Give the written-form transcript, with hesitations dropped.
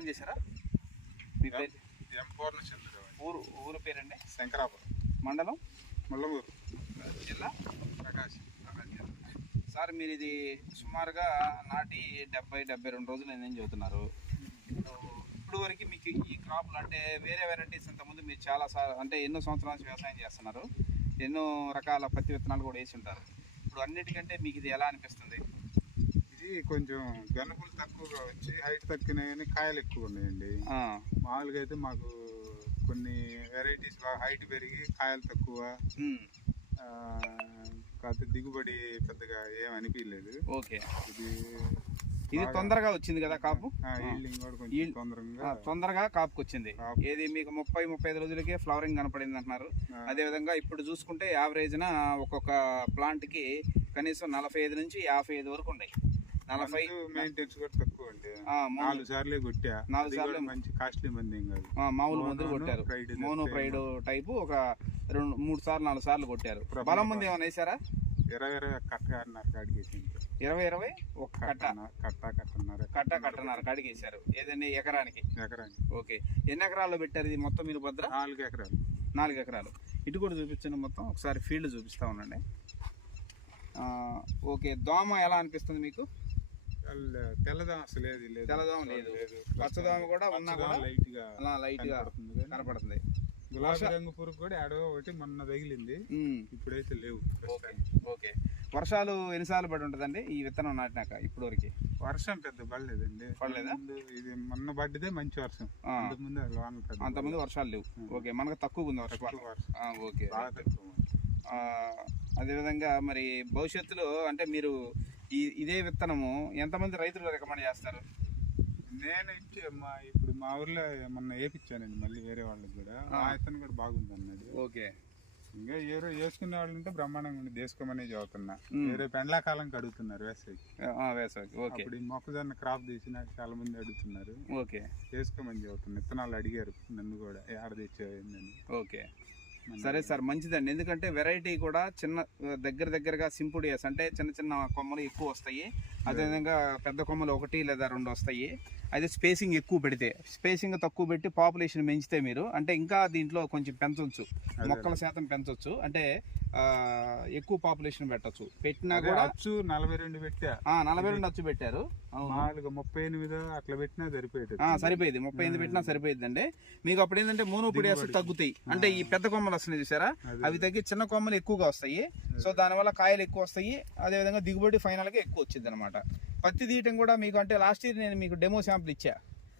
On చేశారా? మీ పేరు? ఊరు పేరండి? శంకరాపురం, మండలం ముళ్ళమూరు, జిల్లా ప్రకాశం. సార్ మీరు ఇది సుమారుగా నాటి 70-72 రోజులు నేను చెబుతున్నారు. ఇప్పుడు వరకు మీకు ఈ క్రాప్లు అంటే వేరే వెరైటీస్ ఇంతకుముందు మీరు చాలా అంటే ఎన్నో సంవత్సరాల నుంచి వ్యవసాయం చేస్తున్నారు, ఎన్నో రకాల పత్తి విత్తనాలు కూడా వేసి ఉంటారు. ఇప్పుడు అన్నిటికంటే మీకు ఇది ఎలా అనిపిస్తుంది? ఇది కొంచెం గనుపులు తక్కువగా వచ్చి హైట్ తక్కువ కానీ కాయలు ఎక్కువ ఉన్నాయండి. మామూలుగా అయితే మాకు కొన్ని వెరైటీస్ బాగా హైట్ పెరిగి కాయలు తక్కువ, కాకపోతే దిగుబడి పెద్దగా ఏం అనిపించలేదు. ఓకే, ఇది తొందరగా వచ్చింది కదా కాపు, తొందరగా కాపుకి వచ్చింది. ఏది మీకు 30-35 రోజులకే ఫ్లవరింగ్ కనపడింది అంటున్నారు. అదే విధంగా ఇప్పుడు చూసుకుంటే యావరేజ్న ఒక్కొక్క ప్లాంట్ కి కనీసం 45 నుంచి 55 వరకు ఉన్నాయి. 40 మెయింటెన్స్ కూడా తక్కువ అండి. 4 సార్లు కొట్టా, 4 సార్లు మంచి కాస్ట్లీ మంది కాదు, మామూలు మందులు కొట్టారు. మోనోప్రైడ్ టైపు ఒక 2-3 సార్లు 4 సార్లు కొట్టారు. బలం మంది ఏమైనా వేసారా? 20 కట్టన్నర కాడికి వేసింది. 20 ఒక కట్టన్నర కాడికి వేసారు. ఏదండి ఎకరానికి? ఎకరానికి. ఓకే, ఎన్ని ఎకరాల్లో పెట్టారు ఇది మొత్తం మీరు భద్ర? 4 ఎకరాలు. 4 ఎకరాలు. ఇటు కూడా చూపించండి, మొత్తం ఒకసారి ఫీల్డ్ చూపిస్తా ఉండండి. ఓకే, దోమ ఎలా అనిపిస్తుంది మీకు? తెల్లదోమ అసలు లేదు. తెల్లదోమ లేదు, పచ్చదోమ కూడా ఉన్నా కూడా లైట్ గా కనపడుతుంది. గులాబీ రంగు పురుగు కూడా ఏడో ఒకటి మొన్న తగిలింది, ఇప్పుడైతే లేవు. ఓకే, వర్షాలు ఎన్నిసార్లు పడి ఉంటుందండి ఈ విత్తనం నాటినాక ఇప్పుడు వరకు? వర్షం పెద్ద పడలేదండి. పడలేదా? ఇది మొన్న పడ్డదే మంచి వర్షం, అంతకుముందు వర్షాలు లేవు. ఓకే, మనకు తక్కువ ఉంది వర్షం. ఓకే, బాగా తక్కువ. అదేవిధంగా మరి భవిష్యత్తులో అంటే మీరు ఇదే విత్తనము ఎంతమంది రైతులు రికమెండ్ చేస్తారు? నేను ఇప్పుడు మా ఊర్లో మొన్న వేపించానండి, మళ్ళీ వేరే వాళ్ళకి కూడా. ఆ విత్తనం కూడా బాగుంది అన్నది. ఓకే, ఇంకా వేసుకునే వాళ్ళు ఉంటే బ్రహ్మాండంగా ఉండి వేసుకోమని చదువుతున్నా. రేపు ఎండాకాలంకి అడుగుతున్నారు వేసవికి. ఓకే, ఇప్పుడు ఈ మొక్కజొన్న క్రాప్ తీసిన చాలా మంది అడుగుతున్నారు. ఓకే, వేసుకోమని చదువుతున్నా. విత్తనాలు అడిగారు నన్ను కూడా, ఆడ తెచ్చేయండి. ఓకే, సరే సార్, మంచిదండి. ఎందుకంటే వెరైటీ కూడా చిన్న దగ్గరగా సింపుడియస్ అంటే చిన్న కొమ్మలు ఎక్కువ వస్తాయి. అదేవిధంగా పెద్ద కొమ్మలు 1 లేదా 2 వస్తాయి. అయితే స్పేసింగ్ ఎక్కువ పెడితే, స్పేసింగ్ తక్కువ పెట్టి పాపులేషన్ పెంచితే మీరు అంటే ఇంకా దీంట్లో కొంచెం పెంచవచ్చు, మొక్కల శాతం పెంచవచ్చు. అంటే ఎక్కువ పాపులేషన్ పెట్టచ్చు. పెట్టినా కూడా 42 పెట్టా. 42 అచ్చు పెట్టారు. 38 అట్లా పెట్టినా సరిపోయేది. 38 పెట్టినా సరిపోయింది అండి. మీకు అప్పుడు ఏంటంటే మోనోపిడియాస్ తగ్గుతాయి. అంటే ఈ పెద్ద కొమ్మలు వస్తున్నాయి చూసారా, అవి తగ్గి చిన్న కొమ్మలు ఎక్కువగా వస్తాయి. సో దానివల్ల కాయలు ఎక్కువ వస్తాయి. అదేవిధంగా దిగుబడి ఫైనల్ గా ఎక్కువ వచ్చింది అనమాట. పత్తి తీయటం కూడా మీకు అంటే లాస్ట్ ఇయర్ నేను మీకు డెమో శాంపుల్ ఇచ్చా.